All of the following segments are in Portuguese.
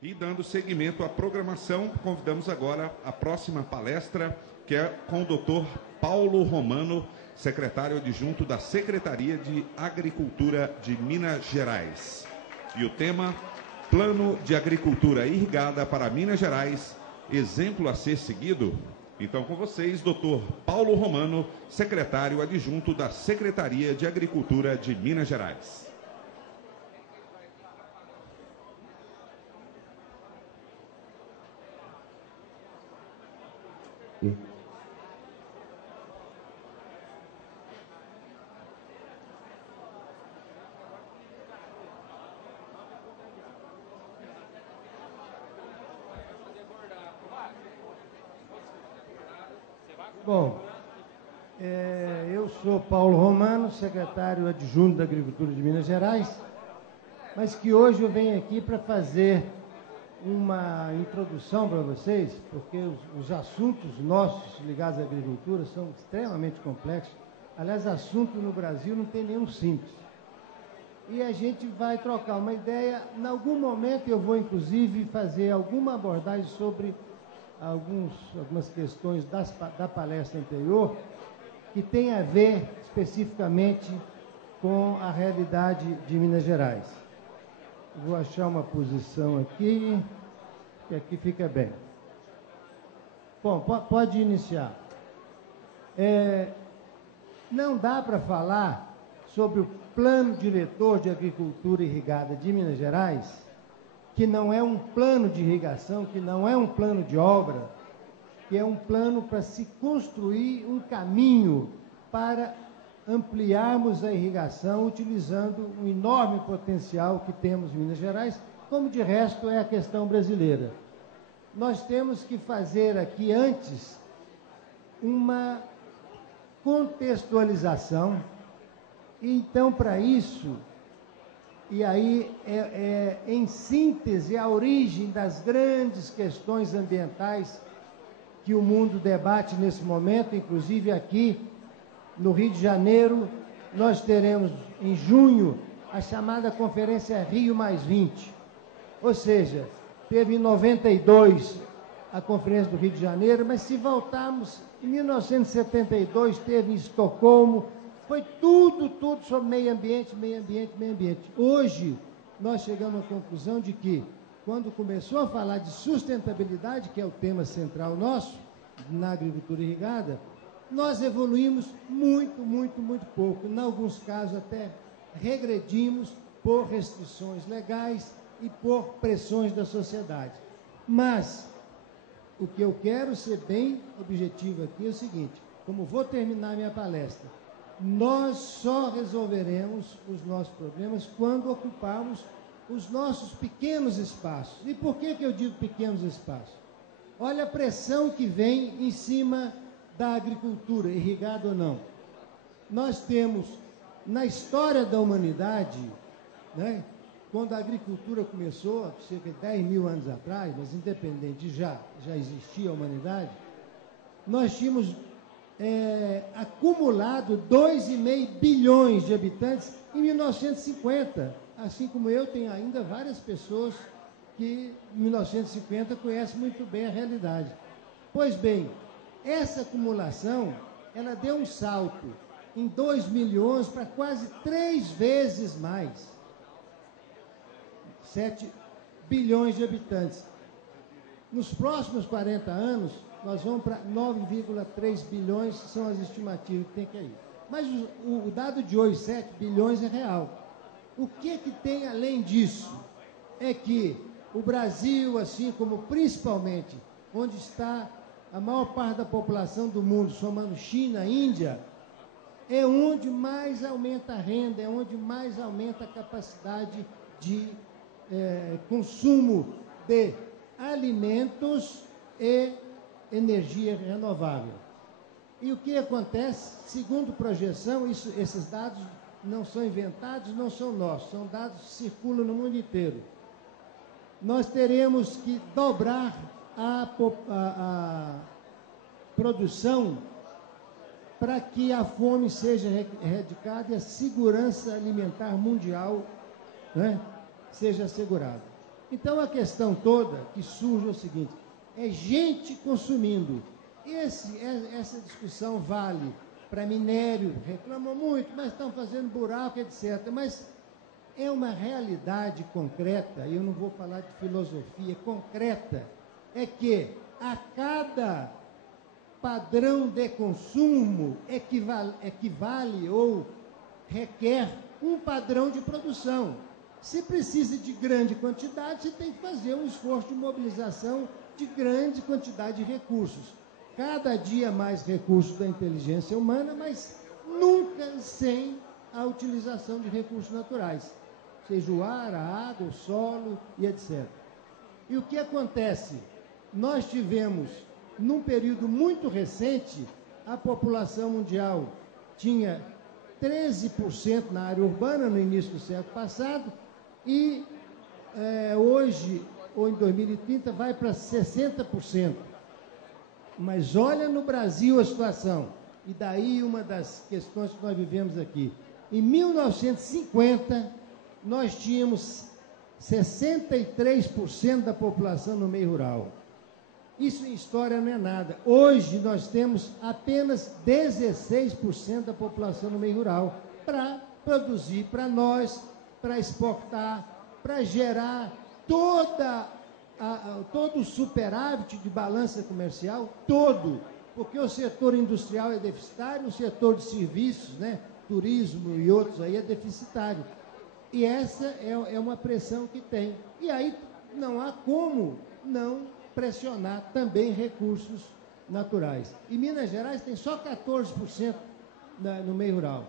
E dando seguimento à programação, convidamos agora a próxima palestra, que é com o Dr. Paulo Romano, secretário adjunto da Secretaria de Agricultura de Minas Gerais. E o tema, Plano de Agricultura Irrigada para Minas Gerais, exemplo a ser seguido. Então, com vocês, Dr. Paulo Romano, secretário adjunto da Secretaria de Agricultura de Minas Gerais. Bom, eu sou Paulo Romano, secretário adjunto da Agricultura de Minas Gerais, mas que hoje eu venho aqui para fazer uma introdução para vocês, porque os assuntos nossos ligados à agricultura são extremamente complexos. Aliás, assunto no Brasil não tem nenhum simples. E a gente vai trocar uma ideia. Em algum momento eu vou, inclusive, fazer alguma abordagem sobre algumas questões da palestra anterior que tem a ver especificamente com a realidade de Minas Gerais. Vou achar uma posição aqui, que aqui fica bem. Bom, pode iniciar. Não dá para falar sobre o Plano Diretor de Agricultura Irrigada de Minas Gerais, que não é um plano de irrigação, que não é um plano de obra, que é um plano para se construir um caminho para ampliarmos a irrigação, utilizando o enorme potencial que temos em Minas Gerais, como de resto é a questão brasileira. Nós temos que fazer aqui antes uma contextualização, e então para isso, e aí em síntese a origem das grandes questões ambientais que o mundo debate nesse momento, inclusive aqui no Rio de Janeiro, nós teremos em junho a chamada Conferência Rio+20. Ou seja, teve em 92 a Conferência do Rio de Janeiro, mas se voltarmos, em 1972 teve em Estocolmo, foi tudo sobre meio ambiente. Hoje, nós chegamos à conclusão de que, quando começou a falar de sustentabilidade, que é o tema central nosso, na agricultura irrigada, nós evoluímos muito pouco. Em alguns casos, até regredimos por restrições legais e por pressões da sociedade. Mas, o que eu quero ser bem objetivo aqui é o seguinte: como vou terminar minha palestra, nós só resolveremos os nossos problemas quando ocuparmos os nossos pequenos espaços. E por que eu digo pequenos espaços? Olha a pressão que vem em cima da agricultura, irrigada ou não. Nós temos, na história da humanidade, né, quando a agricultura começou, cerca de 10 mil anos atrás, mas independente, já existia a humanidade, nós tínhamos acumulado 2,5 bilhões de habitantes em 1950. Assim como eu, tenho ainda várias pessoas que em 1950 conhecem muito bem a realidade. Pois bem, essa acumulação, ela deu um salto em 2011 para quase 3 vezes mais. 7 bilhões de habitantes. Nos próximos 40 anos, nós vamos para 9,3 bilhões, que são as estimativas que tem que ir. Mas o dado de hoje, 7 bilhões, é real. O que tem além disso? É que o Brasil, assim como principalmente onde está a maior parte da população do mundo, somando China, Índia, é onde mais aumenta a renda, é onde mais aumenta a capacidade de consumo de alimentos e energia renovável. E o que acontece? Segundo projeção, esses dados não são inventados, não são nossos, são dados que circulam no mundo inteiro. Nós teremos que dobrar a produção para que a fome seja erradicada e a segurança alimentar mundial, né, seja assegurada. Então, a questão toda que surge é o seguinte, é gente consumindo. Essa discussão vale para minério, reclamam muito, mas estão fazendo buraco, etc. Mas é uma realidade concreta, e eu não vou falar de filosofia, concreta, é que a cada padrão de consumo equivale ou requer um padrão de produção. Se precisa de grande quantidade, você tem que fazer um esforço de mobilização de grande quantidade de recursos. Cada dia mais recursos da inteligência humana, mas nunca sem a utilização de recursos naturais, seja o ar, a água, o solo e etc. E o que acontece? Nós tivemos, num período muito recente, a população mundial tinha 13% na área urbana no início do século passado e hoje, ou em 2030, vai para 60%. Mas olha no Brasil a situação, e daí uma das questões que nós vivemos aqui. Em 1950, nós tínhamos 63% da população no meio rural. Isso em história não é nada. Hoje nós temos apenas 16% da população no meio rural para produzir para nós, para exportar, para gerar todo o superávit de balança comercial, todo, porque o setor industrial é deficitário, o setor de serviços, né, turismo e outros aí é deficitário. E essa é uma pressão que tem. E aí não há como não pressionar também recursos naturais. E Minas Gerais tem só 14% no meio rural.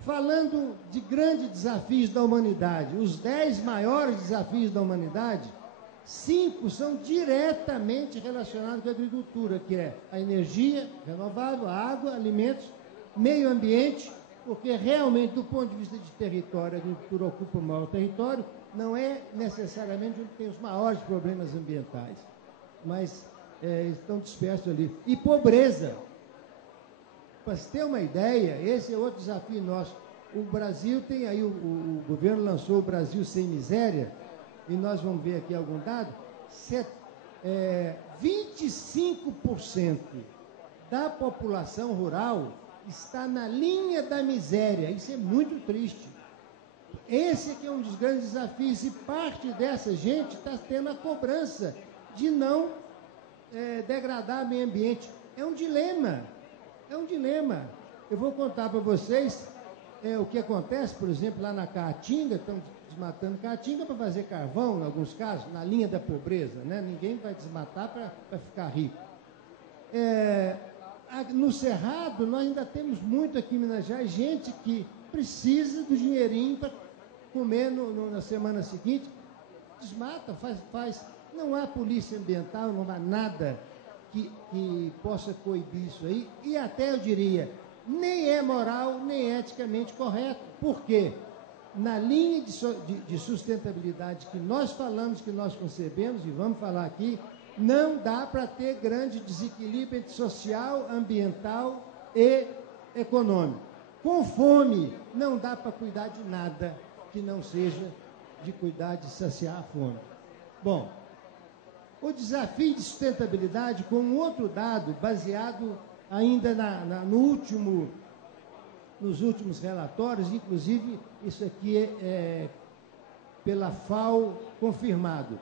Falando de grandes desafios da humanidade, os 10 maiores desafios da humanidade, 5 são diretamente relacionados com a agricultura, que é a energia renovável, a água, alimentos, meio ambiente, porque realmente, do ponto de vista de território, a agricultura ocupa o maior território, não é necessariamente onde tem os maiores problemas ambientais, mas estão dispersos ali. E pobreza. Para se ter uma ideia, esse é outro desafio nosso. O Brasil tem aí, o governo lançou o Brasil Sem Miséria, e nós vamos ver aqui algum dado, 25% da população rural está na linha da miséria. Isso é muito triste. Esse aqui é um dos grandes desafios, e parte dessa gente está tendo a cobrança de não degradar o meio ambiente. É um dilema. É um dilema. Eu vou contar para vocês o que acontece, por exemplo, lá na Caatinga, estão desmatando Caatinga para fazer carvão, em alguns casos, na linha da pobreza, né? Ninguém vai desmatar para ficar rico. No Cerrado, nós ainda temos muito aqui em Minas Gerais, gente que precisa do dinheirinho para comer na semana seguinte, desmata, faz. Não há polícia ambiental, não há nada que possa coibir isso aí, e até eu diria, nem é moral, nem eticamente correto. Por quê? Na linha de sustentabilidade que nós falamos, que nós concebemos, e vamos falar aqui, não dá para ter grande desequilíbrio entre social, ambiental e econômico. Com fome, não dá para cuidar de nada que não seja de cuidar de saciar a fome. Bom, o desafio de sustentabilidade, com um outro dado, baseado ainda nos últimos relatórios, inclusive isso aqui é pela FAO confirmado.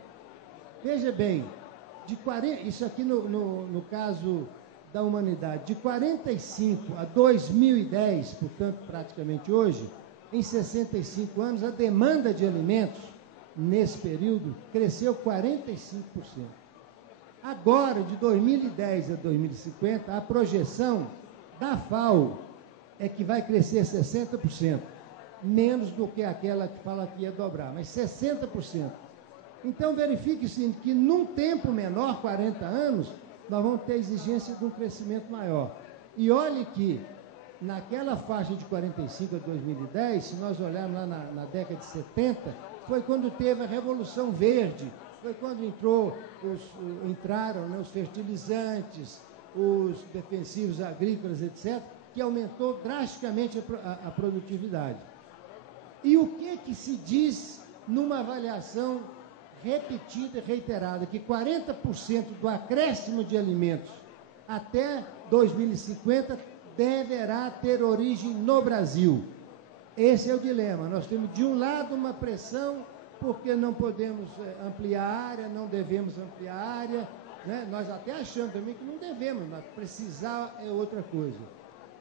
Veja bem, isso aqui no caso da humanidade, de 45 a 2010, portanto praticamente hoje, em 65 anos, a demanda de alimentos nesse período cresceu 45%. Agora, de 2010 a 2050, a projeção da FAO é que vai crescer 60%, menos do que aquela que fala que ia dobrar, mas 60%. Então, verifique que num tempo menor, 40 anos, nós vamos ter exigência de um crescimento maior. E olhe que, naquela faixa de 45 a 2010, se nós olharmos lá na década de 70, foi quando teve a Revolução Verde, foi quando entraram os fertilizantes, os defensivos agrícolas, etc., que aumentou drasticamente a produtividade. E o que se diz numa avaliação repetida e reiterada que 40% do acréscimo de alimentos até 2050 deverá ter origem no Brasil. Esse é o dilema. Nós temos, de um lado, uma pressão, porque não podemos ampliar a área, não devemos ampliar a área, né? Nós até achamos também que não devemos, mas precisar é outra coisa.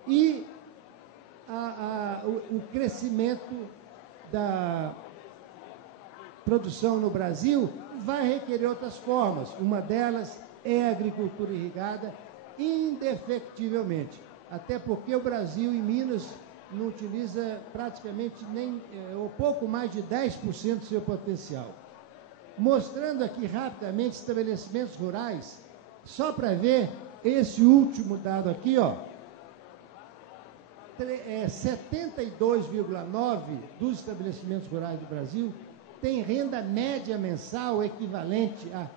E o crescimento da produção no Brasil vai requerer outras formas. Uma delas é a agricultura irrigada, indefectivelmente. Até porque o Brasil e Minas não utiliza praticamente nem, ou pouco mais de 10% do seu potencial. Mostrando aqui rapidamente estabelecimentos rurais, só para ver esse último dado aqui, ó, 72,9% dos estabelecimentos rurais do Brasil tem renda média mensal equivalente a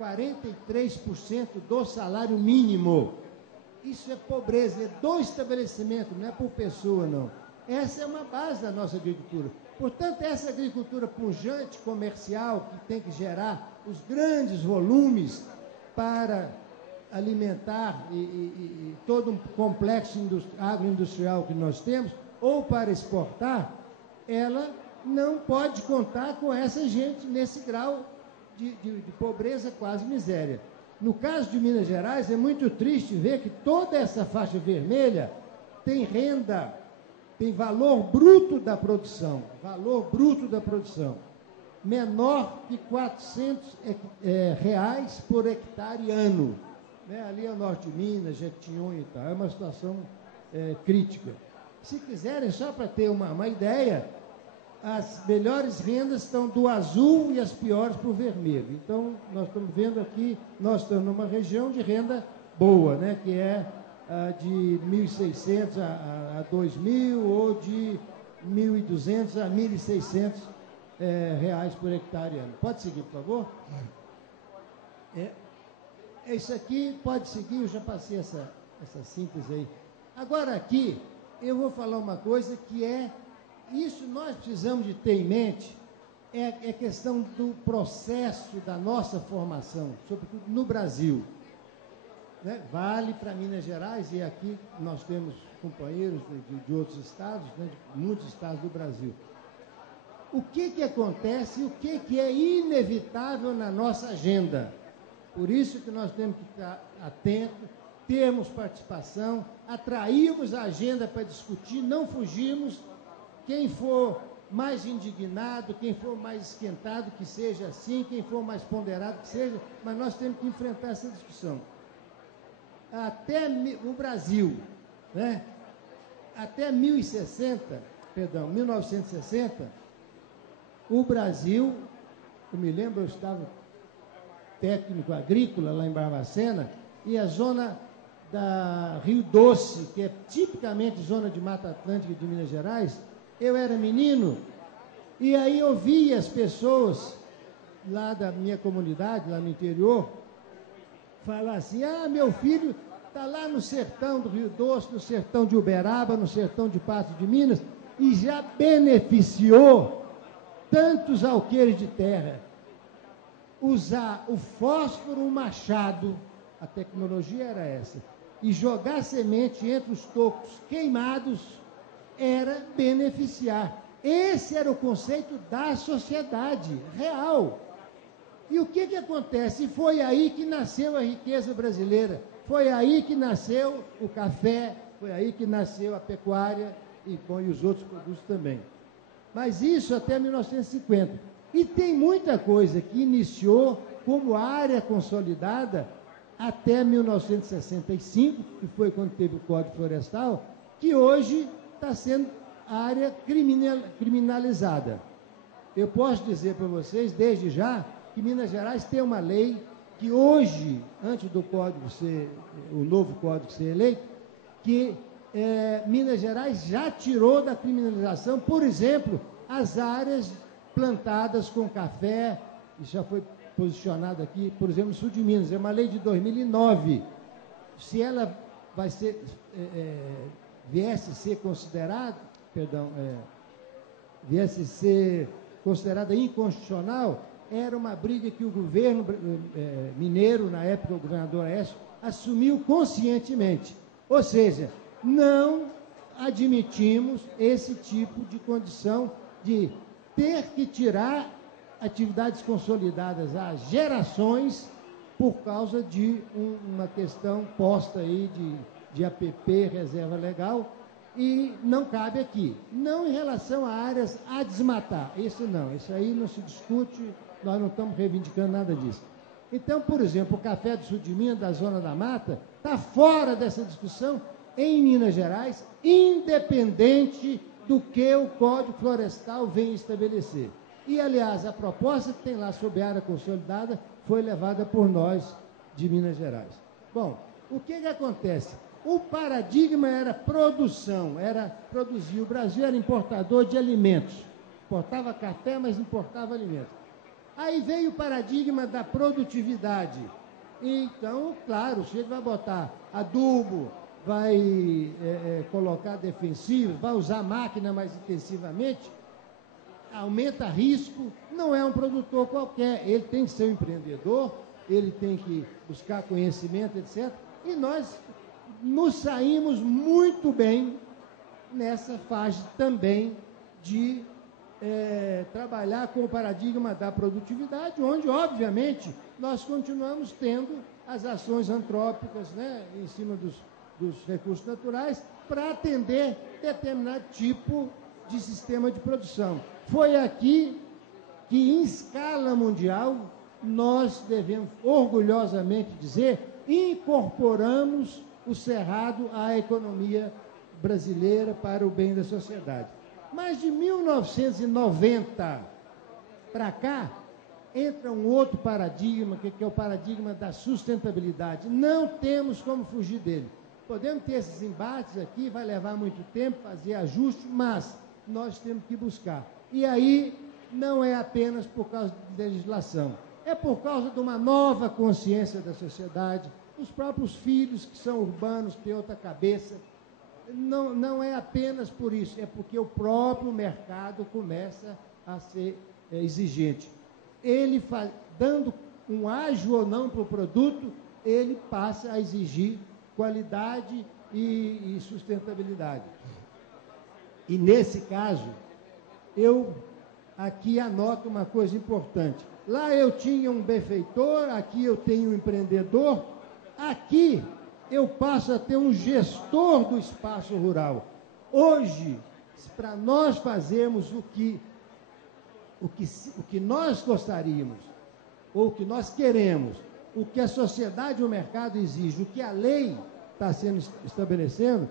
43% do salário mínimo. Isso é pobreza, é do estabelecimento, não é por pessoa, não. Essa é uma base da nossa agricultura. Portanto, essa agricultura pujante, comercial, que tem que gerar os grandes volumes para alimentar e todo um complexo agroindustrial que nós temos, ou para exportar, ela não pode contar com essa gente nesse grau de pobreza, quase miséria. No caso de Minas Gerais, é muito triste ver que toda essa faixa vermelha tem renda, tem valor bruto da produção, menor que R$400 reais por hectare ano. Né? Ali é o norte de Minas, Jequitinhonha e tal, é uma situação crítica. Se quiserem, só para ter uma ideia, as melhores rendas estão do azul e as piores para o vermelho. Então, nós estamos vendo aqui, nós estamos numa região de renda boa, né, que é de 1.600 a 2.000 ou de 1.200 a 1.600 reais por hectare ano. Pode seguir, por favor? Isso aqui, pode seguir, eu já passei essa síntese aí. Agora aqui, eu vou falar uma coisa que isso nós precisamos de ter em mente, é questão do processo da nossa formação, sobretudo no Brasil. Né? Vale para Minas Gerais, e aqui nós temos companheiros de outros estados, né, de muitos estados do Brasil. O que acontece e o que é inevitável na nossa agenda? Por isso que nós temos que ficar atentos, termos participação, atrairmos a agenda para discutir, não fugirmos. Quem for mais indignado, quem for mais esquentado, que seja assim, quem for mais ponderado, que seja, mas nós temos que enfrentar essa discussão. Até o Brasil, né? Até 1960, o Brasil, eu me lembro, eu estava técnico agrícola lá em Barbacena, e a zona da Rio Doce, que é tipicamente zona de Mata Atlântica de Minas Gerais, eu era menino, e aí eu via as pessoas lá da minha comunidade, lá no interior, falar assim, meu filho está lá no sertão do Rio Doce, no sertão de Uberaba, no sertão de Patos de Minas, e já beneficiou tantos alqueires de terra. Usar o fósforo, o machado, a tecnologia era essa, e jogar semente entre os tocos queimados, era beneficiar. Esse era o conceito da sociedade real. E o que acontece? Foi aí que nasceu a riqueza brasileira, foi aí que nasceu o café, foi aí que nasceu a pecuária e os outros produtos também. Mas isso até 1950. E tem muita coisa que iniciou como área consolidada até 1965, que foi quando teve o Código Florestal, que hoje está sendo área criminalizada. Eu posso dizer para vocês, desde já, que Minas Gerais tem uma lei que hoje, antes do código o novo código ser eleito, que Minas Gerais já tirou da criminalização, por exemplo, as áreas plantadas com café, isso já foi posicionado aqui, por exemplo, no sul de Minas, é uma lei de 2009. Se ela vai ser, viesse a ser considerada inconstitucional, era uma briga que o governo mineiro, na época o governador Aécio, assumiu conscientemente. Ou seja, não admitimos esse tipo de condição de ter que tirar atividades consolidadas há gerações por causa de uma questão posta aí de APP, reserva legal, e não cabe aqui. Não em relação a áreas a desmatar, isso não, isso aí não se discute, nós não estamos reivindicando nada disso. Então, por exemplo, o café do sul de Minas, da Zona da Mata, está fora dessa discussão em Minas Gerais, independente do que o Código Florestal vem estabelecer. E, aliás, a proposta que tem lá sobre área consolidada foi levada por nós de Minas Gerais. Bom, o que acontece? O paradigma era produção, era produzir. O Brasil era importador de alimentos. Importava café, mas importava alimentos. Aí veio o paradigma da produtividade. Então, claro, o sujeito vai botar adubo, vai colocar defensivos, vai usar máquina mais intensivamente, aumenta risco, não é um produtor qualquer, ele tem que ser um empreendedor, ele tem que buscar conhecimento, etc. E nós nos saímos muito bem nessa fase também de trabalhar com o paradigma da produtividade, onde, obviamente, nós continuamos tendo as ações antrópicas, né, em cima dos recursos naturais para atender determinado tipo de sistema de produção. Foi aqui que, em escala mundial, nós devemos orgulhosamente dizer, incorporamos o cerrado à economia brasileira para o bem da sociedade. Mas de 1990 para cá, entra um outro paradigma, que é o paradigma da sustentabilidade. Não temos como fugir dele. Podemos ter esses embates aqui, vai levar muito tempo fazer ajustes, mas nós temos que buscar. E aí não é apenas por causa de legislação, é por causa de uma nova consciência da sociedade, os próprios filhos que são urbanos têm outra cabeça. Não é apenas por isso, é porque o próprio mercado começa a ser exigente. Ele, dando um ágio ou não para o produto, ele passa a exigir qualidade e sustentabilidade. E, nesse caso, eu aqui anoto uma coisa importante. Lá eu tinha um benfeitor, aqui eu tenho um empreendedor, aqui eu passo a ter um gestor do espaço rural. Hoje, para nós fazermos o que nós gostaríamos, ou o que nós queremos, o que a sociedade e o mercado exigem, o que a lei está sendo estabelecendo,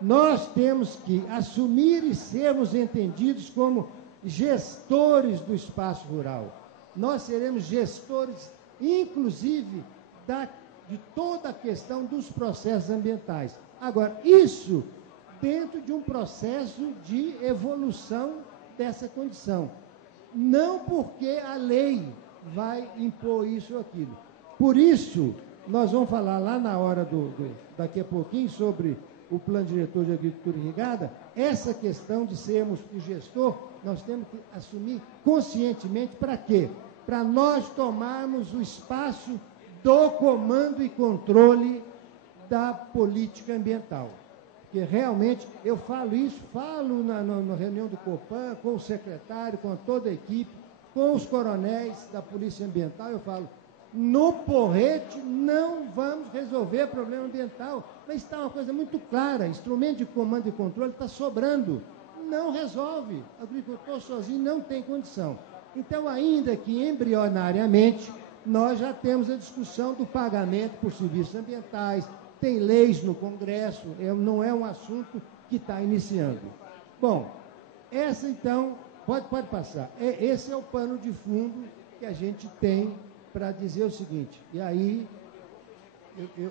nós temos que assumir e sermos entendidos como gestores do espaço rural. Nós seremos gestores, inclusive, de toda a questão dos processos ambientais. Agora, isso dentro de um processo de evolução dessa condição. Não porque a lei vai impor isso ou aquilo. Por isso, nós vamos falar lá na hora daqui a pouquinho sobre o Plano Diretor de Agricultura Irrigada, essa questão de sermos o gestor, nós temos que assumir conscientemente para quê? Para nós tomarmos o espaço do comando e controle da política ambiental. Porque realmente, eu falo isso, na reunião do Copan, com o secretário, com toda a equipe, com os coronéis da Polícia Ambiental, eu falo, no porrete não vamos resolver problema ambiental. Mas está uma coisa muito clara, instrumento de comando e controle está sobrando. Não resolve. O agricultor sozinho não tem condição. Então, ainda que embrionariamente, nós já temos a discussão do pagamento por serviços ambientais, tem leis no Congresso, não é um assunto que está iniciando. Bom, essa então, pode passar. Esse é o pano de fundo que a gente tem para dizer o seguinte, e aí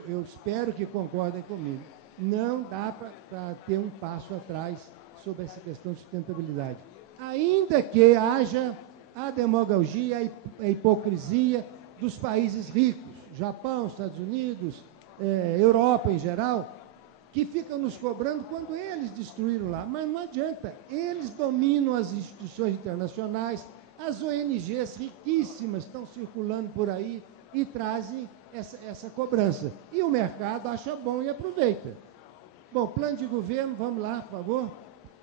eu espero que concordem comigo, não dá para ter um passo atrás sobre essa questão de sustentabilidade. Ainda que haja a demagogia, a hipocrisia dos países ricos, Japão, Estados Unidos, Europa em geral, que ficam nos cobrando quando eles destruíram lá. Mas não adianta, eles dominam as instituições internacionais, As ONGs riquíssimas estão circulando por aí e trazem essa cobrança. E o mercado acha bom e aproveita. Bom, plano de governo, vamos lá, por favor.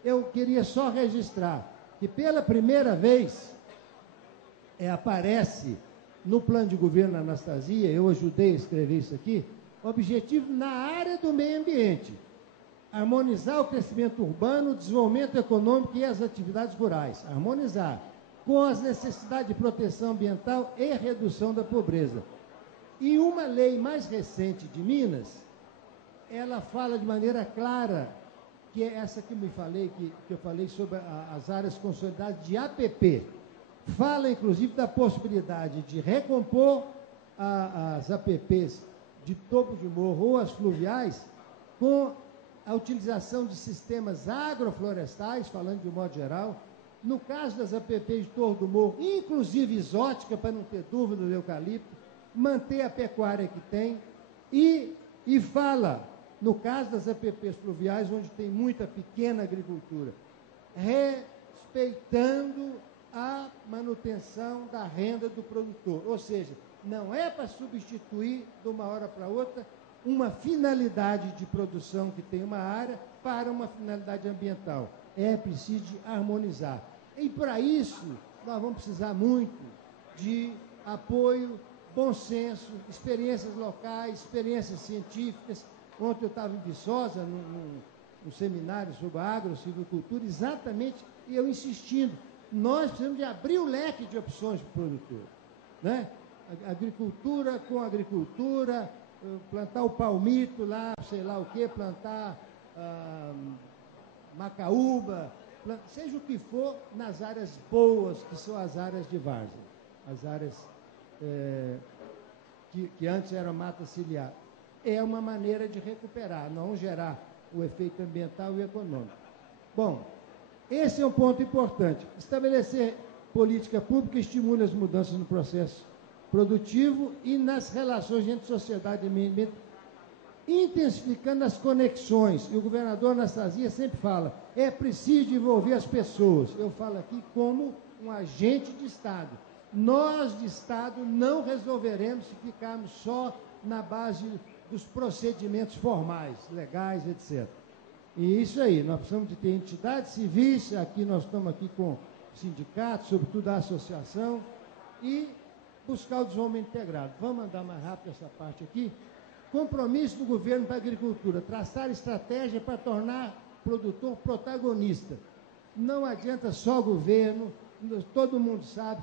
Eu queria só registrar que pela primeira vez aparece no plano de governo, Anastasia, eu ajudei a escrever isso aqui, objetivo na área do meio ambiente, harmonizar o crescimento urbano, o desenvolvimento econômico e as atividades rurais, harmonizar com as necessidades de proteção ambiental e redução da pobreza. E uma lei mais recente de Minas, ela fala de maneira clara, que é essa que eu falei sobre as áreas consolidadas de APP. Fala, inclusive, da possibilidade de recompor as APPs de topo de morro ou as fluviais com a utilização de sistemas agroflorestais, falando de um modo geral. No caso das APPs de topo do morro, inclusive exótica, para não ter dúvida do eucalipto, manter a pecuária que tem e fala, no caso das APPs fluviais, onde tem muita pequena agricultura, respeitando a manutenção da renda do produtor. Ou seja, não é para substituir de uma hora para outra uma finalidade de produção que tem uma área para uma finalidade ambiental. É preciso harmonizar. E para isso, nós vamos precisar muito de apoio, bom senso, experiências locais, experiências científicas. Ontem eu estava em Viçosa, num seminário sobre agro-silvicultura, exatamente, e eu insistindo, nós precisamos de abrir o leque de opções para o produtor, né? Agricultura com agricultura, plantar o palmito lá, sei lá o que, plantar macaúba, seja o que for, nas áreas boas, que são as áreas de várzea, as áreas que antes era mata ciliar. É uma maneira de recuperar, não gerar o efeito ambiental e econômico. Bom, esse é um ponto importante. Estabelecer política pública estimula as mudanças no processo produtivo e nas relações entre sociedade e meio ambiente, intensificando as conexões. E o governador Anastasia sempre fala, é preciso envolver as pessoas. Eu falo aqui como um agente de Estado. Nós, de Estado, não resolveremos se ficarmos só na base dos procedimentos formais, legais, etc. E isso aí, nós precisamos de ter entidades civis, aqui nós estamos aqui com sindicatos, sobretudo a associação, e buscar o desenvolvimento integrado. Vamos andar mais rápido essa parte aqui. Compromisso do governo para a agricultura, traçar estratégia para tornar o produtor protagonista. Não adianta só governo, todo mundo sabe,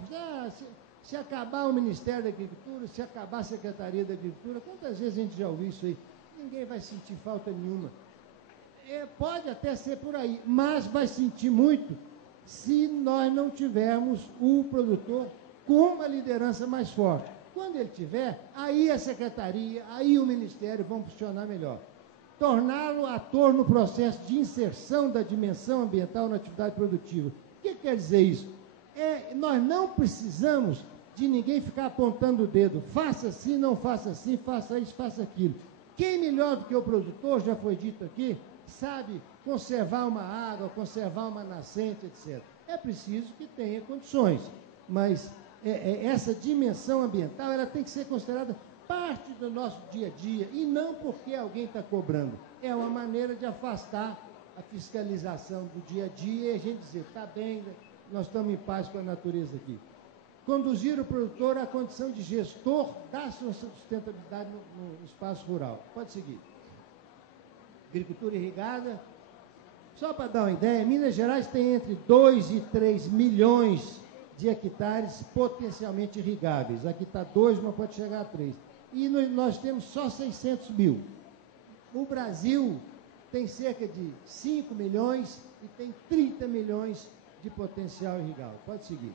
se acabar o Ministério da Agricultura, se acabar a Secretaria da Agricultura, quantas vezes a gente já ouviu isso aí? Ninguém vai sentir falta nenhuma. Pode até ser por aí, mas vai sentir muito se nós não tivermos o produtor com uma liderança mais forte. Quando ele tiver, aí a Secretaria, aí o Ministério vão funcionar melhor. Torná-lo ator no processo de inserção da dimensão ambiental na atividade produtiva. O que quer dizer isso? Nós não precisamos de ninguém ficar apontando o dedo. Faça assim, não faça assim, faça isso, faça aquilo. Quem melhor do que o produtor, já foi dito aqui, sabe conservar uma água, conservar uma nascente, etc. É preciso que tenha condições, mas essa dimensão ambiental ela tem que ser considerada parte do nosso dia a dia e não porque alguém está cobrando. É uma maneira de afastar a fiscalização do dia a dia e a gente dizer, está bem, nós estamos em paz com a natureza aqui. Conduzir o produtor à condição de gestor da sua sustentabilidade no espaço rural. Pode seguir. Agricultura irrigada. Só para dar uma ideia, Minas Gerais tem entre 2 e 3 milhões de hectares potencialmente irrigáveis. Aqui está 2, mas pode chegar a 3. E nós temos só 600 mil. O Brasil tem cerca de 5 milhões e tem 30 milhões de potencial irrigável. Pode seguir.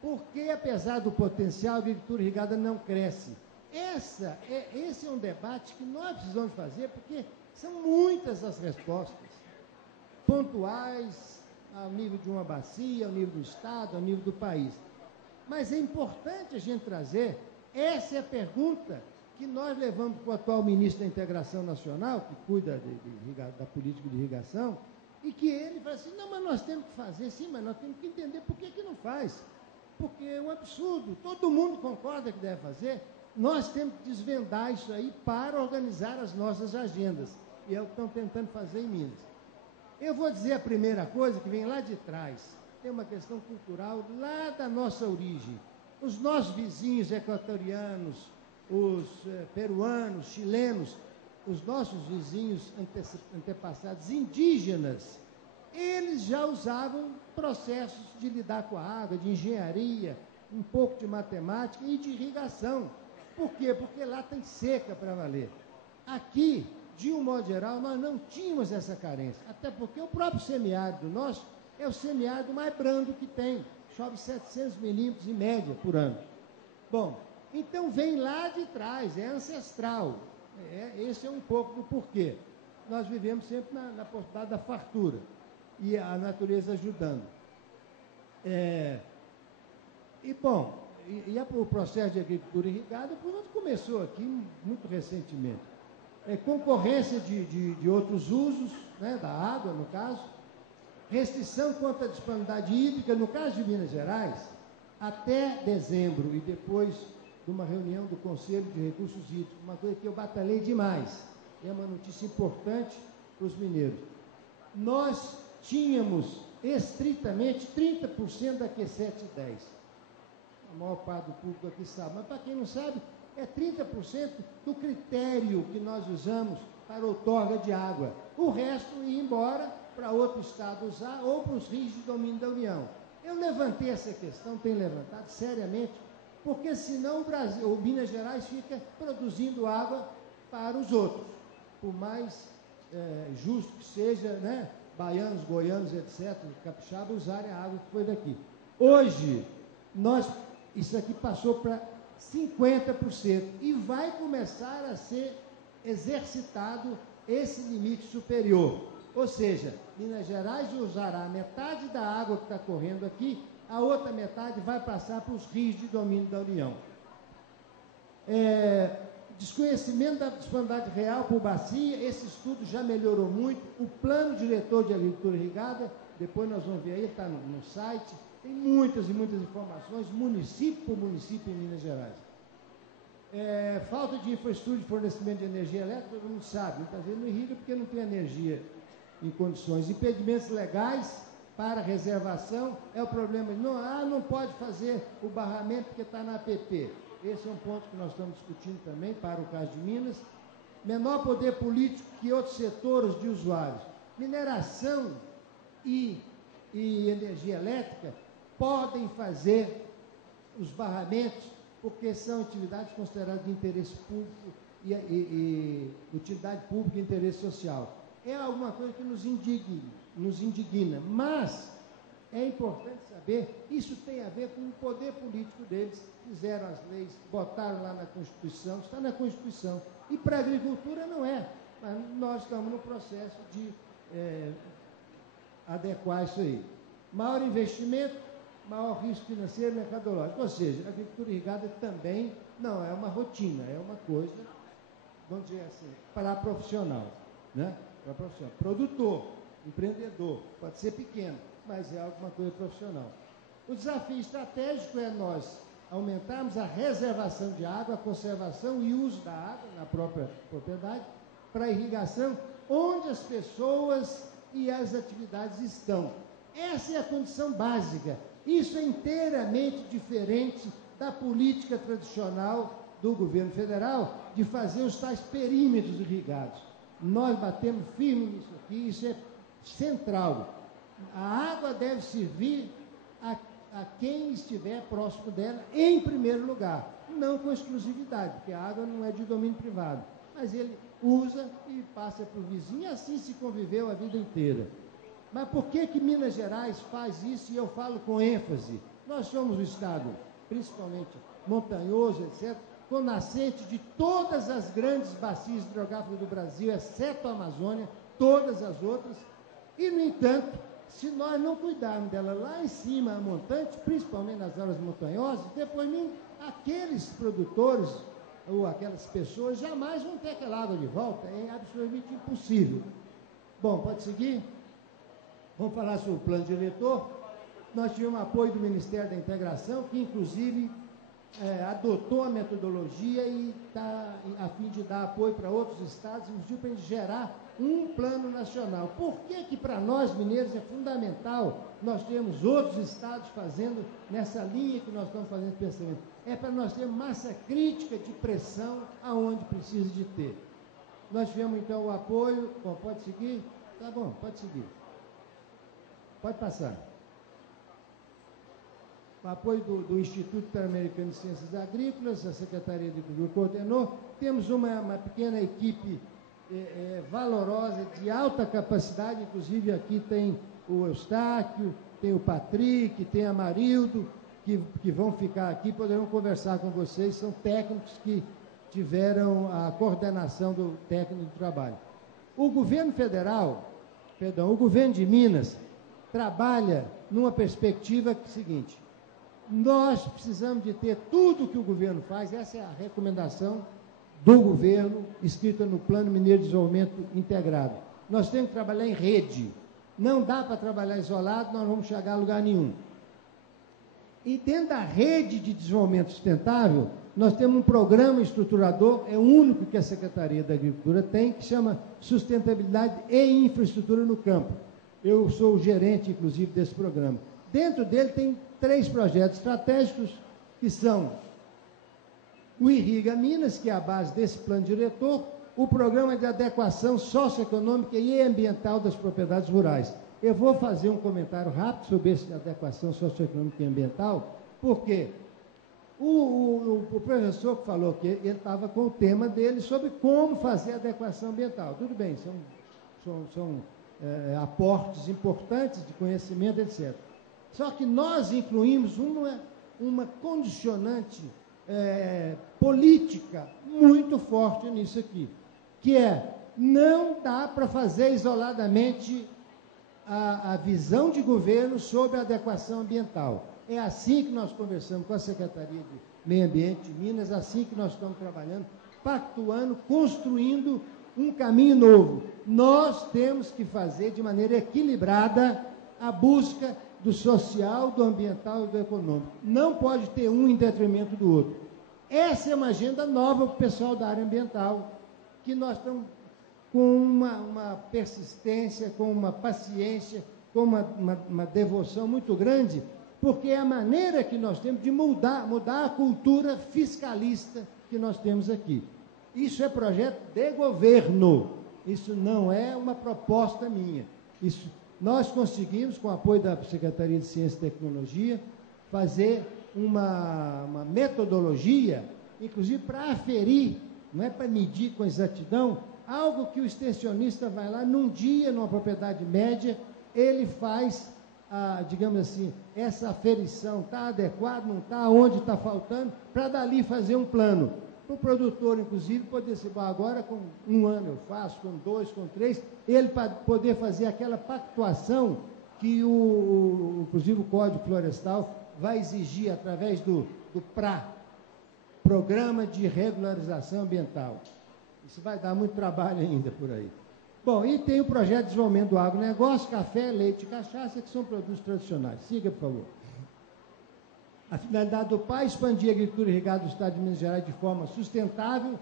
Por que, apesar do potencial, a agricultura irrigada não cresce? Esse é um debate que nós precisamos fazer, porque são muitas as respostas, pontuais, ao nível de uma bacia, ao nível do Estado, ao nível do país. Mas é importante a gente trazer, essa é a pergunta que nós levamos para o atual ministro da Integração Nacional, que cuida da política de irrigação, E que ele fala assim, não, mas nós temos que fazer, sim, mas nós temos que entender por que não faz. Porque é um absurdo, todo mundo concorda que deve fazer, nós temos que desvendar isso aí para organizar as nossas agendas. E é o que estão tentando fazer em Minas. Eu vou dizer a primeira coisa que vem lá de trás. Tem uma questão cultural lá da nossa origem. Os nossos vizinhos equatorianos, os peruanos, chilenos, os nossos vizinhos antepassados indígenas, eles já usavam processos de lidar com a água, de engenharia, um pouco de matemática e de irrigação. Por quê? Porque lá tem seca para valer. Aqui, de um modo geral, nós não tínhamos essa carência, até porque o próprio semiárido nosso é o semiárido mais brando que tem, chove 700 milímetros em média por ano. Bom, então vem lá de trás, é ancestral. Esse é um pouco do porquê. Nós vivemos sempre na possibilidade da fartura e a natureza ajudando. O processo de agricultura irrigada, por onde começou aqui muito recentemente. Concorrência de outros usos, né, da água, no caso, restrição quanto à disponibilidade hídrica, no caso de Minas Gerais, até dezembro, e depois de uma reunião do Conselho de Recursos Hídricos, uma coisa que eu batalhei demais, é uma notícia importante para os mineiros. Nós tínhamos estritamente 30% da Q710. A maior parte do público aqui sabe, mas para quem não sabe, é 30% do critério que nós usamos para outorga de água. O resto ia embora para outro estado usar ou para os rios de domínio da União. Eu levantei essa questão, tenho levantado seriamente, porque senão o Minas Gerais fica produzindo água para os outros. Por mais justo que seja, né, baianos, goianos, etc., capixaba, usarem a água que foi daqui. Hoje, isso aqui passou para 50% e vai começar a ser exercitado esse limite superior. Ou seja, Minas Gerais usará metade da água que está correndo aqui, a outra metade vai passar para os rios de domínio da União. Desconhecimento da disponibilidade real por bacia, esse estudo já melhorou muito. O plano diretor de agricultura irrigada, depois nós vamos ver aí, está no site, tem muitas e muitas informações, município por município em Minas Gerais. Falta de infraestrutura de fornecimento de energia elétrica, todo mundo sabe, muitas vezes não irriga porque não tem energia em condições. Impedimentos legais para reservação é o problema. Não pode fazer o barramento porque está na APP. Esse é um ponto que nós estamos discutindo também para o caso de Minas. Menor poder político que outros setores de usuários. Mineração e energia elétrica podem fazer os barramentos porque são atividades consideradas de interesse público e utilidade pública e interesse social. É alguma coisa que nos indigna, mas é importante saber, isso tem a ver com o poder político deles, fizeram as leis, botaram lá na Constituição, está na Constituição, e para a agricultura não é, mas nós estamos no processo de adequar isso aí. Maior investimento, maior risco financeiro e mercadológico, ou seja, a agricultura irrigada também não é uma rotina, é uma coisa, vamos dizer assim, para profissional, né? Para profissional. Produtor, empreendedor, pode ser pequeno, mas é alguma coisa profissional. O desafio estratégico é nós aumentarmos a reservação de água, a conservação e uso da água na própria propriedade para irrigação, onde as pessoas e as atividades estão. Essa é a condição básica. Isso é inteiramente diferente da política tradicional do governo federal de fazer os tais perímetros irrigados. Nós batemos firme nisso aqui, isso é central. A água deve servir a quem estiver próximo dela, em primeiro lugar, não com exclusividade, porque a água não é de domínio privado, mas ele usa e passa para o vizinho, e assim se conviveu a vida inteira. Mas por que Minas Gerais faz isso? E eu falo com ênfase. Nós somos um estado, principalmente montanhoso, etc., com nascente de todas as grandes bacias hidrográficas do Brasil, exceto a Amazônia, todas as outras, e, no entanto, se nós não cuidarmos dela lá em cima, a montante, principalmente nas áreas montanhosas, depois aqueles produtores ou aquelas pessoas jamais vão ter aquela água de volta, é absolutamente impossível. Bom, pode seguir? Vamos falar sobre o plano diretor. Nós tivemos apoio do Ministério da Integração, que inclusive adotou a metodologia e está a fim de dar apoio para outros estados, inclusive para a gente gerar um plano nacional. Por que para nós, mineiros, é fundamental nós termos outros estados fazendo nessa linha que nós estamos fazendo pensamento? É para nós termos massa crítica de pressão aonde precisa de ter. Nós tivemos, então, o apoio... Bom, pode seguir? Tá bom, pode seguir. Pode passar. O apoio do Instituto Interamericano de Ciências Agrícolas, a Secretaria de Agricultura coordenou. Temos uma pequena equipe valorosa, de alta capacidade, inclusive aqui tem o Eustáquio, tem o Patrick, tem a Marildo, que vão ficar aqui, poderão conversar com vocês, são técnicos que tiveram a coordenação do técnico de trabalho. O governo federal, o governo de Minas, trabalha numa perspectiva seguinte: nós precisamos de ter tudo que o governo faz, essa é a recomendação do governo, escrita no Plano Mineiro de Desenvolvimento Integrado. Nós temos que trabalhar em rede, não dá para trabalhar isolado, nós não vamos chegar a lugar nenhum. E dentro da rede de desenvolvimento sustentável, nós temos um programa estruturador, é o único que a Secretaria da Agricultura tem, que chama Sustentabilidade e Infraestrutura no Campo. Eu sou o gerente, inclusive, desse programa. Dentro dele tem 3 projetos estratégicos, que são o Irriga Minas, que é a base desse plano diretor, o Programa de Adequação Socioeconômica e Ambiental das Propriedades Rurais. Eu vou fazer um comentário rápido sobre essa adequação socioeconômica e ambiental, porque o professor que falou que ele estava com o tema dele sobre como fazer adequação ambiental. Tudo bem, são aportes importantes de conhecimento, etc. Só que nós incluímos uma condicionante política muito forte nisso aqui, que não dá para fazer isoladamente a visão de governo sobre a adequação ambiental. É assim que nós conversamos com a Secretaria de Meio Ambiente de Minas, assim que nós estamos trabalhando, pactuando, construindo um caminho novo. Nós temos que fazer de maneira equilibrada a busca do social, do ambiental e do econômico. Não pode ter um em detrimento do outro. Essa é uma agenda nova para o pessoal da área ambiental, que nós estamos com uma persistência, com uma paciência, com uma devoção muito grande, porque é a maneira que nós temos de mudar a cultura fiscalista que nós temos aqui. Isso é projeto de governo, isso não é uma proposta minha. Nós conseguimos, com o apoio da Secretaria de Ciência e Tecnologia, fazer uma metodologia, inclusive para aferir, não é para medir com exatidão, algo que o extensionista vai lá num dia, numa propriedade média, ele faz, digamos assim, essa aferição, está adequado, não está, onde está faltando, para dali fazer um plano. Para o produtor, inclusive, poder ser, agora com 1 ano eu faço, com 2, com 3, ele para poder fazer aquela pactuação que, inclusive, o Código Florestal vai exigir através do PRA, Programa de Regularização Ambiental. Isso vai dar muito trabalho ainda por aí. Bom, e tem o projeto de desenvolvimento do agronegócio, café, leite e cachaça, que são produtos tradicionais. Siga, por favor. A finalidade do PAI é expandir a agricultura irrigada do Estado de Minas Gerais de forma sustentável,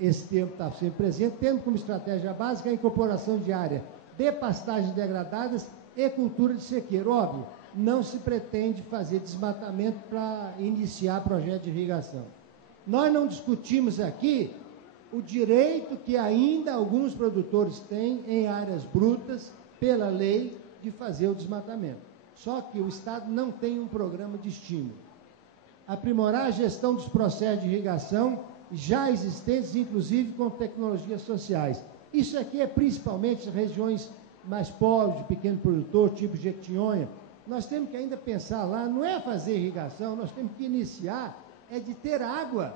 esse termo está sempre presente, tendo como estratégia básica a incorporação de área de pastagens degradadas e cultura de sequeiro. Óbvio, não se pretende fazer desmatamento para iniciar projeto de irrigação. Nós não discutimos aqui o direito que ainda alguns produtores têm em áreas brutas, pela lei, de fazer o desmatamento. Só que o Estado não tem um programa de estímulo. Aprimorar a gestão dos processos de irrigação já existentes, inclusive com tecnologias sociais. Isso aqui é principalmente regiões mais pobres, de pequeno produtor, tipo Jequitinhonha. Nós temos que ainda pensar lá, não é fazer irrigação, nós temos que iniciar, é de ter água.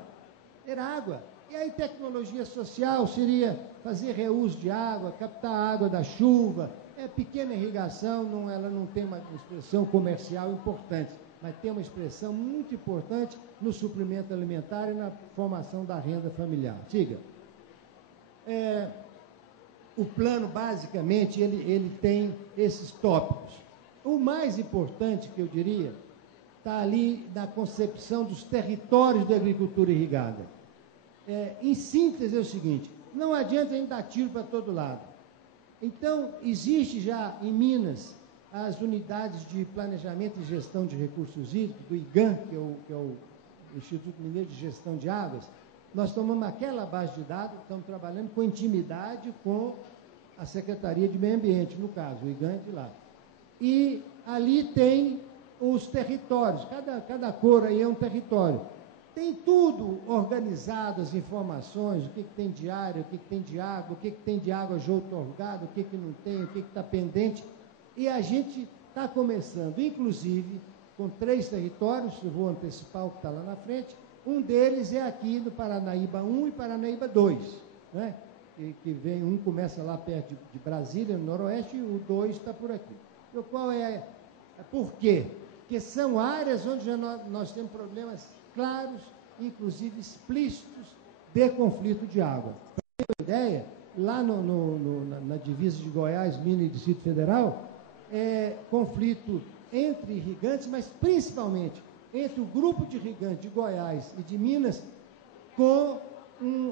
Ter água. E aí tecnologia social seria fazer reuso de água, captar a água da chuva. Pequena irrigação, ela não tem uma expressão comercial importante, mas tem uma expressão muito importante no suprimento alimentar e na formação da renda familiar. Siga. o plano, basicamente, ele tem esses tópicos. O mais importante, que eu diria, está ali na concepção dos territórios de agricultura irrigada. Em síntese, é o seguinte: não adianta a gente dar tiro para todo lado. Então, existe já em Minas as unidades de planejamento e gestão de recursos hídricos, do IGAM, que é o Instituto Mineiro de Gestão de Águas. Nós tomamos aquela base de dados, estamos trabalhando com intimidade com a Secretaria de Meio Ambiente, no caso, o IGAM é de lá. E ali tem os territórios, cada cor aí é um território. Tem tudo organizado, as informações, o que tem de área, o que tem de água, o que tem de água já outorgada, o que não tem, o que está pendente. E a gente está começando, inclusive, com 3 territórios, eu vou antecipar o que está lá na frente. Um deles é aqui no Paranaíba 1 e Paranaíba 2, né? Que vem, um começa lá perto de Brasília, no noroeste, e o 2 está por aqui. E qual é? Por quê? Porque são áreas onde já nós temos problemas claros, inclusive explícitos, de conflito de água. Para ter uma ideia, lá na divisa de Goiás, Minas e Distrito Federal, conflito entre irrigantes, mas principalmente entre o grupo de irrigantes de Goiás e de Minas com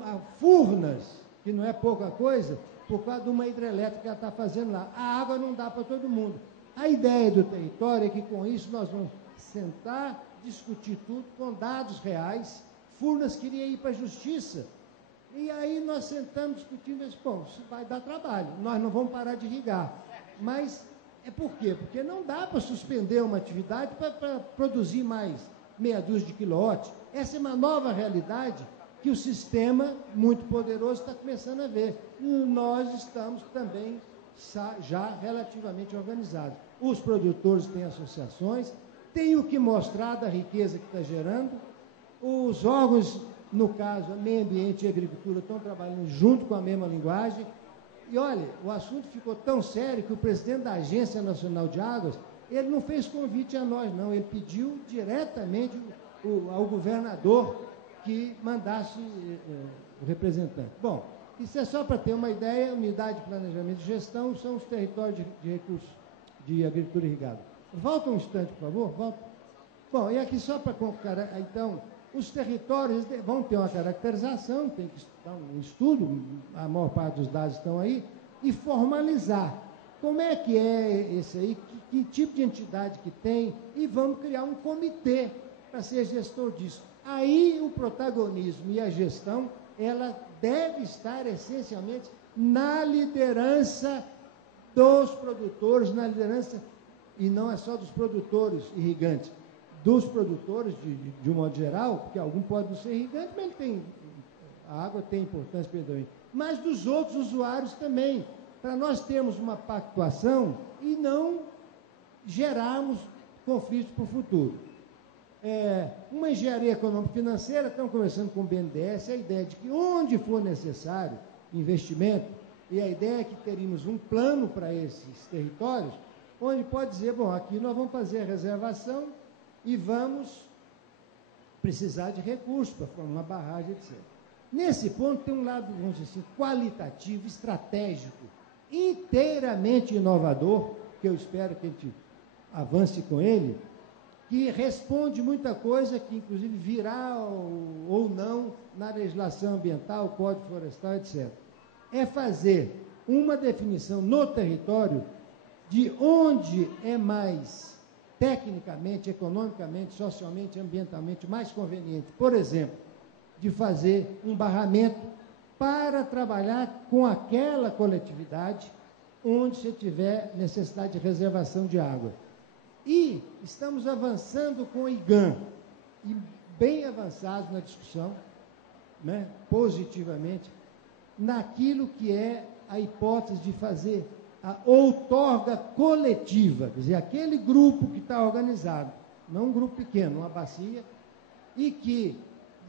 a Furnas, que não é pouca coisa, por causa de uma hidrelétrica que ela está fazendo lá. A água não dá para todo mundo. A ideia do território é que, com isso, nós vamos sentar, discutir tudo com dados reais. Furnas queria ir para a justiça. E aí nós sentamos discutindo isso. Bom, isso vai dar trabalho. Nós não vamos parar de irrigar. Mas por quê? Porque não dá para suspender uma atividade para produzir mais meia dúzia de quilowatts. Essa é uma nova realidade que o sistema, muito poderoso, está começando a ver. E nós estamos também já relativamente organizados. Os produtores têm associações, têm o que mostrar da riqueza que está gerando. Os órgãos, no caso, meio ambiente e agricultura, estão trabalhando junto com a mesma linguagem. E olha, o assunto ficou tão sério que o presidente da Agência Nacional de Águas, ele não fez convite a nós, não. Ele pediu diretamente ao governador que mandasse o representante. Bom, isso é só para ter uma ideia. Unidade de planejamento e gestão são os territórios de recursos de agricultura irrigada. Volta um instante, por favor. Volta. Bom, e aqui só para... Então, os territórios vão ter uma caracterização, tem que dar um estudo, a maior parte dos dados estão aí, e formalizar. Como é que é esse aí, que tipo de entidade que tem, e vamos criar um comitê para ser gestor disso. Aí o protagonismo e a gestão, ela deve estar essencialmente na liderança dos produtores, na liderança, e não é só dos produtores irrigantes, dos produtores, de um modo geral, porque algum pode não ser irrigante, mas a água tem importância, perdoe, mas dos outros usuários também, para nós termos uma pactuação e não gerarmos conflitos para o futuro. Uma engenharia econômico-financeira, estamos conversando com o BNDES, a ideia de que onde for necessário investimento, e a ideia é que teríamos um plano para esses territórios, onde pode dizer, bom, aqui nós vamos fazer a reservação e vamos precisar de recursos para formar uma barragem, etc. Nesse ponto tem um lado, vamos dizer assim, qualitativo, estratégico, inteiramente inovador, que eu espero que a gente avance com ele, que responde muita coisa que, inclusive, virá ou não na legislação ambiental, Código Florestal, etc. É fazer uma definição no território de onde é mais tecnicamente, economicamente, socialmente, ambientalmente mais conveniente, por exemplo, de fazer um barramento para trabalhar com aquela coletividade onde você tiver necessidade de reservação de água. E estamos avançando com o IGAM, e bem avançados na discussão, né, positivamente, naquilo que é a hipótese de fazer a outorga coletiva, quer dizer, aquele grupo que está organizado, não um grupo pequeno, uma bacia, e que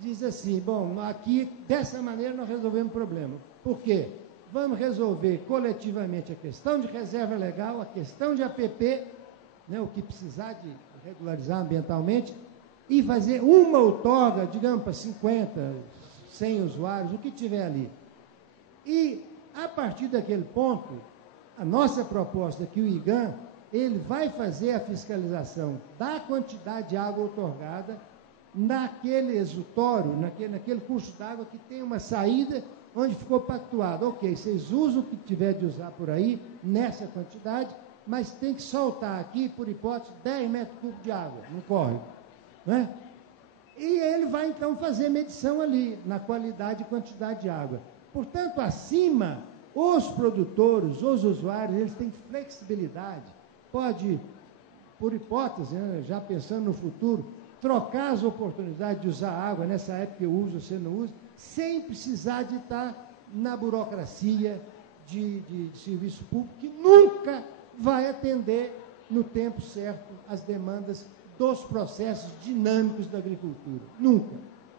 diz assim, bom, aqui, dessa maneira nós resolvemos o problema. Por quê? Vamos resolver coletivamente a questão de reserva legal, a questão de APP, né, o que precisar de regularizar ambientalmente, e fazer uma outorga, digamos, para 50, 100 usuários, o que tiver ali. E A partir daquele ponto, a nossa proposta é que o IGAM, ele vai fazer a fiscalização da quantidade de água outorgada naquele exutório, naquele curso d'água que tem uma saída onde ficou pactuado. Ok, vocês usam o que tiver de usar por aí, nessa quantidade, mas tem que soltar aqui, por hipótese, 10 metros cúbicos de água no córrego. Né? E ele vai, então, fazer medição ali, na qualidade e quantidade de água. Portanto, acima, os produtores, os usuários, eles têm flexibilidade. Pode, por hipótese, né, já pensando no futuro, trocar as oportunidades de usar água, nessa época eu uso, você não usa, sem precisar de estar na burocracia de serviço público, que nunca vai atender no tempo certo as demandas dos processos dinâmicos da agricultura. Nunca.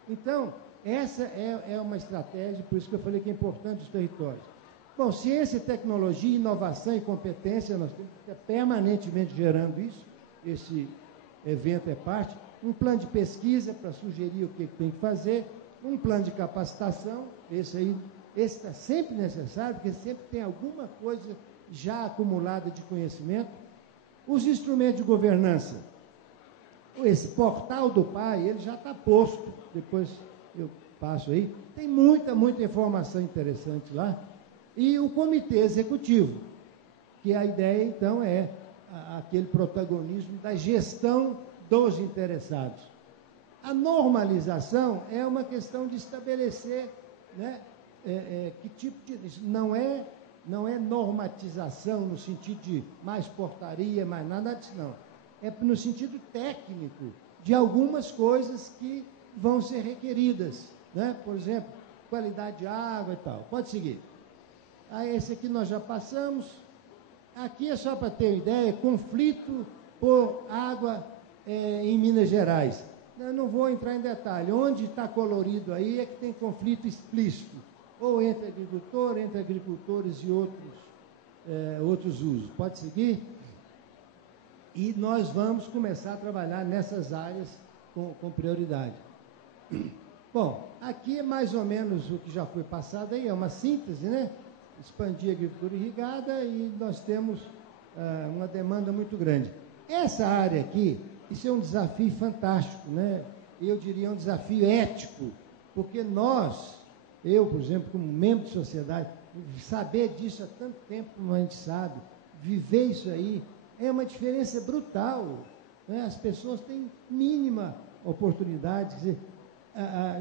Então, essa é uma estratégia, por isso que eu falei que é importante os territórios. Bom, ciência, tecnologia, inovação e competência, nós temos que estar permanentemente gerando isso, esse evento é parte. Um plano de pesquisa para sugerir o que tem que fazer, um plano de capacitação, esse está sempre necessário, porque sempre tem alguma coisa já acumulada de conhecimento. Os instrumentos de governança, esse portal do PAI, ele já está posto, depois eu passo aí, tem muita informação interessante lá, e o comitê executivo, que a ideia, então, é aquele protagonismo da gestão dos interessados. A normalização é uma questão de estabelecer, né, que tipo de... Não é normatização no sentido de mais portaria, mais nada disso, não. É no sentido técnico de algumas coisas que vão ser requeridas, né? Por exemplo, qualidade de água e tal. Pode seguir. Esse aqui nós já passamos. Aqui é só para ter uma ideia, conflito por água em Minas Gerais. Eu não vou entrar em detalhe. Onde está colorido aí é que tem conflito explícito, ou entre agricultores e outros usos. Pode seguir? E nós vamos começar a trabalhar nessas áreas com prioridade. Bom, aqui é mais ou menos o que já foi passado aí, é uma síntese, né? Expandir a agricultura irrigada e nós temos uma demanda muito grande. Essa área aqui, isso é um desafio fantástico, né? Eu diria um desafio ético, porque eu, por exemplo, como membro de sociedade, saber disso há tanto tempo como a gente sabe, viver isso aí, é uma diferença brutal. Né? As pessoas têm mínima oportunidade, quer dizer,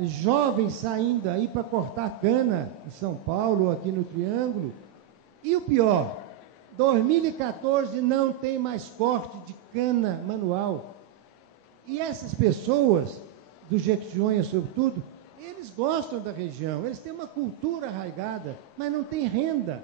jovens saindo aí para cortar cana em São Paulo ou aqui no Triângulo. E o pior, 2014 não tem mais corte de cana manual. E essas pessoas, do Jequitinhonha sobretudo, eles gostam da região, eles têm uma cultura arraigada, mas não têm renda.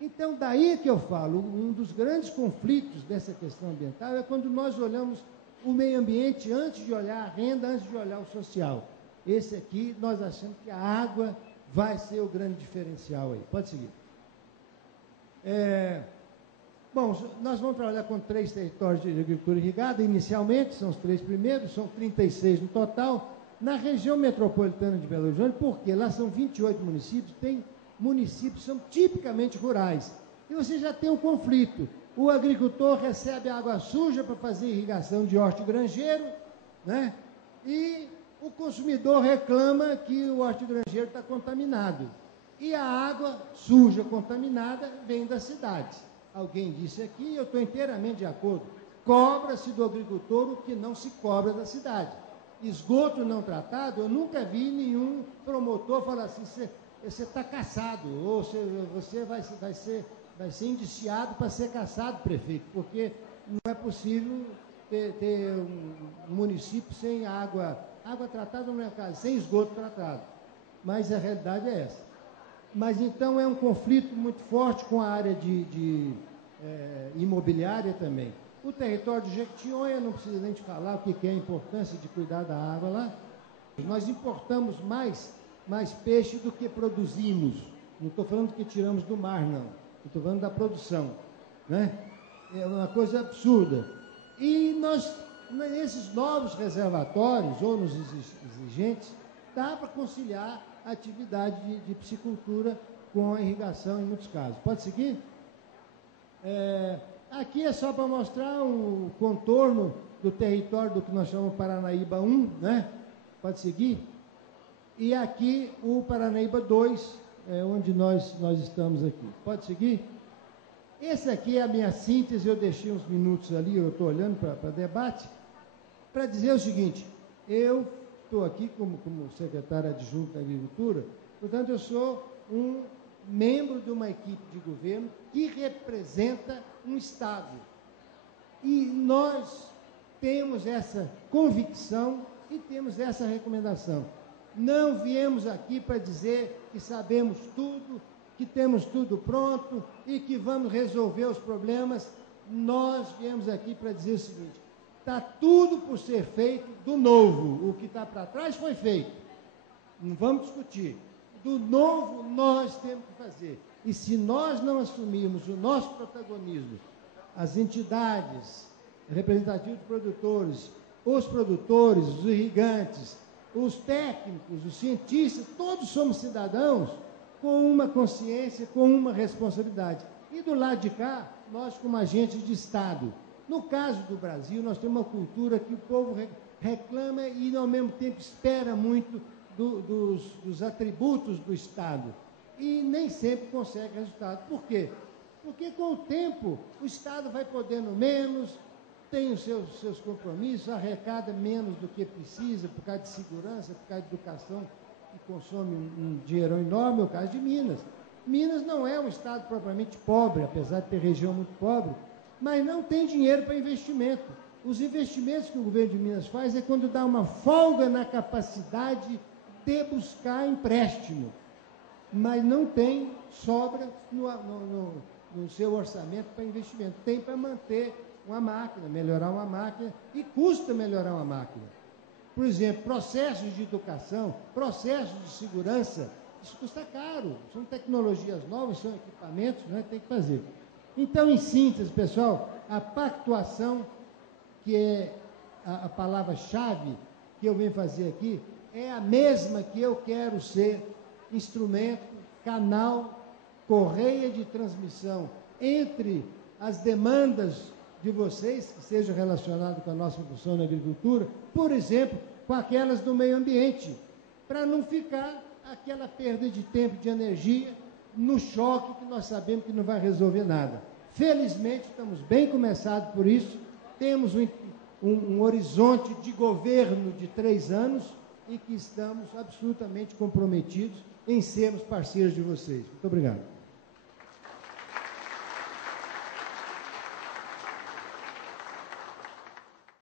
Então, daí que eu falo, um dos grandes conflitos dessa questão ambiental é quando nós olhamos o meio ambiente antes de olhar a renda, antes de olhar o social. Esse aqui, nós achamos que a água vai ser o grande diferencial aí. Pode seguir. Bom, nós vamos trabalhar com 3 territórios de agricultura irrigada, inicialmente, são os 3 primeiros, são 36 no total. Na região metropolitana de Belo Horizonte, porque lá são 28 municípios, tem municípios que são tipicamente rurais. E você já tem um conflito. O agricultor recebe água suja para fazer irrigação de hortigranjeiro, né? E o consumidor reclama que o hortigranjeiro está contaminado. E a água suja, contaminada, vem das cidades. Alguém disse aqui, eu estou inteiramente de acordo. Cobra-se do agricultor o que não se cobra da cidade. Esgoto não tratado, eu nunca vi nenhum promotor falar assim, você está caçado, ou você vai ser indiciado para ser caçado, prefeito, porque não é possível ter um município sem água tratada no mercado, sem esgoto tratado. Mas a realidade é essa. Mas então é um conflito muito forte com a área de imobiliária também. O território de Jequitinhonha, não precisa nem te falar o que é a importância de cuidar da água lá. Nós importamos mais peixe do que produzimos. Não estou falando que tiramos do mar, não. Estou falando da produção. Né? É uma coisa absurda. E nós, nesses novos reservatórios, ou nos exigentes, dá para conciliar a atividade de piscicultura com a irrigação em muitos casos. Pode seguir? Aqui é só para mostrar o contorno do território do que nós chamamos Paranaíba 1, né? Pode seguir? E aqui o Paranaíba 2, onde nós estamos aqui. Pode seguir? Esse aqui é a minha síntese, eu deixei uns minutos ali, eu estou olhando para debate, para dizer o seguinte: eu estou aqui como secretário adjunto da Agricultura, portanto, eu sou um membro de uma equipe de governo que representa um Estado. E nós temos essa convicção e temos essa recomendação. Não viemos aqui para dizer que sabemos tudo, que temos tudo pronto e que vamos resolver os problemas. Nós viemos aqui para dizer o seguinte: está tudo por ser feito do novo. O que está para trás foi feito. Não vamos discutir. Do novo nós temos que fazer. E se nós não assumirmos o nosso protagonismo, as entidades representativas de produtores, os irrigantes, os técnicos, os cientistas, todos somos cidadãos com uma consciência, com uma responsabilidade. E do lado de cá, nós como agentes de Estado. No caso do Brasil, nós temos uma cultura que o povo reclama e, ao mesmo tempo, espera muito dos atributos do Estado. E nem sempre consegue resultado. Por quê? Porque, com o tempo, o Estado vai podendo menos, tem os seus compromissos, arrecada menos do que precisa, por causa de segurança, por causa de educação, que consome um dinheirão enorme, é o caso de Minas. Minas não é um estado propriamente pobre, apesar de ter região muito pobre, mas não tem dinheiro para investimento. Os investimentos que o governo de Minas faz é quando dá uma folga na capacidade de buscar empréstimo, mas não tem sobra no seu orçamento para investimento. Tem para manter uma máquina, melhorar uma máquina, e custa melhorar uma máquina. Por exemplo, processos de educação, processos de segurança, isso custa caro. São tecnologias novas, são equipamentos, né? Tem que fazer. Então, em síntese, pessoal, a pactuação, que é a palavra-chave que eu venho fazer aqui, é a mesma que eu quero ser instrumento, canal, correia de transmissão entre as demandas de vocês, que sejam relacionadas com a nossa função na agricultura, por exemplo, com aquelas do meio ambiente, para não ficar aquela perda de tempo, de energia, no choque que nós sabemos que não vai resolver nada. Felizmente, estamos bem começados por isso, temos um horizonte de governo de 3 anos e que estamos absolutamente comprometidos em sermos parceiros de vocês. Muito obrigado.